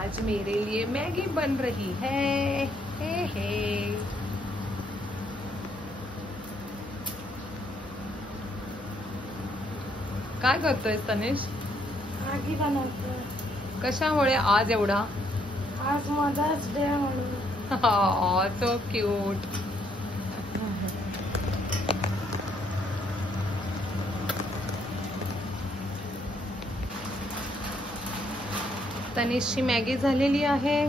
आज मेरे लिए मैगी बन रही है। हे। काय करतोय तनिष? मॅगी बनवतोय. कशामुळे आज एवढा? आज मदर्स डे म्हणून. So cute. तनिषची मॅगी झालेली आहे.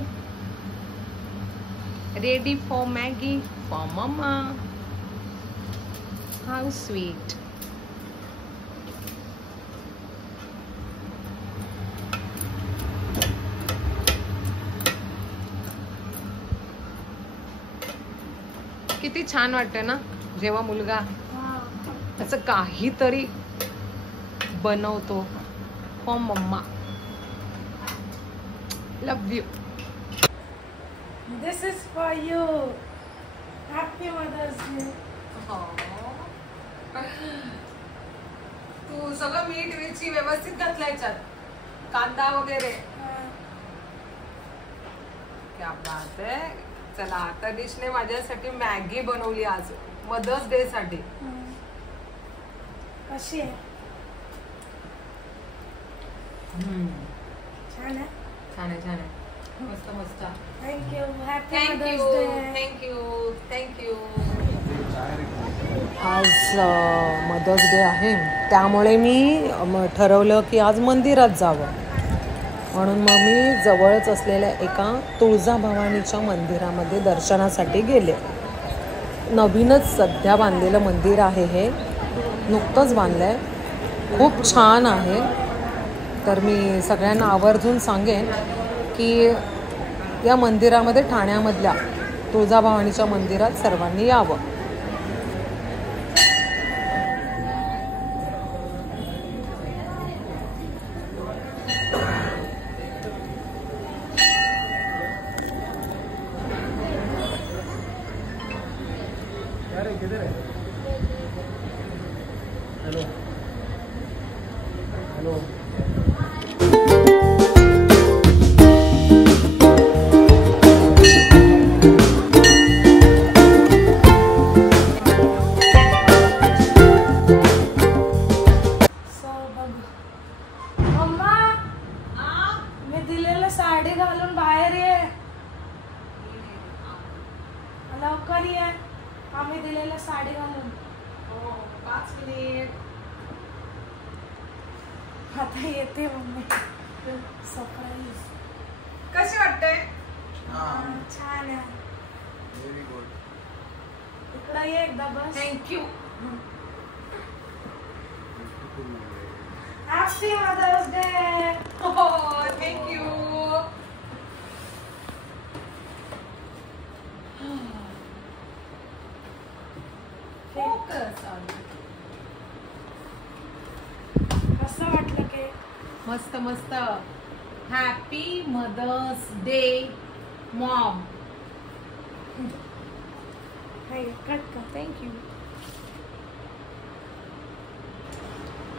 Ready for Maggi for mamma. How sweet. किती छान वाटतं ना जेव्हा मुलगा असं काहीतरी बनवतो for mamma. Love you. This is for you. Happy mother's day. तू सगळं मीठ मिरची व्यवस्थित घातलं याच्यात, कांदा वगैरे. क्या बात आहे. चला आता डिशने माझ्यासाठी मॅगी बनवली आज मदर्स डे साठी. कशी आहे? छान आहे. छान आहे, छान आहे. मस्त मस्त. Thank you. Happy thank you mother's day. Thank you thank you. आज मदर्स डे आहे त्यामुळे मी ठरवलं की आज मंदिरात जावं. म्हणून मग मी जवळच असलेल्या एका तुळजाभवानीच्या मंदिरामध्ये दर्शनासाठी गेले. नवीनच सध्या बांधलेलं मंदिर आहे हे, नुकतंच बांधलं आहे. खूप छान आहे. तर मी सगळ्यांना आवर्जून सांगेन की या मंदिरामध्ये ठाण्यामधल्या तुळजाभवानीच्या मंदिरात सर्वांनी यावं. Hello hello. मम्मा, मी दिलेलं साडी घालून बाहेर ये. लवकर ये. आम्ही दिलेलं साडी घालून. 5 मिनिट. आता येते मम्मी. सरप्राईज. कशी वाटते? छान आहे. Very good. इकडं ये एकदा बस. थँक्यू. Happy mother's day. हो थँक्यू. कसं वाटलं के? मस्त मस्त. Happy mother's day Maugham. Cut कर. Thank you.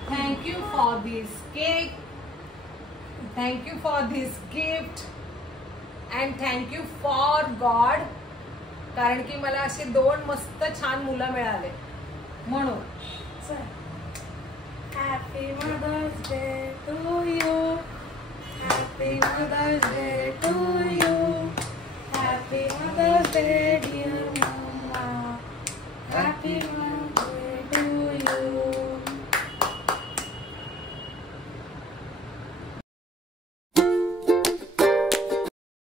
Thank you for this cake. Thank you for this gift. And thank you for God. कारण की मला असे 2 मस्त छान मुलं मिळाले म्हणून. Happy mother's day to you. Happy mother's day to you. Happy mother's day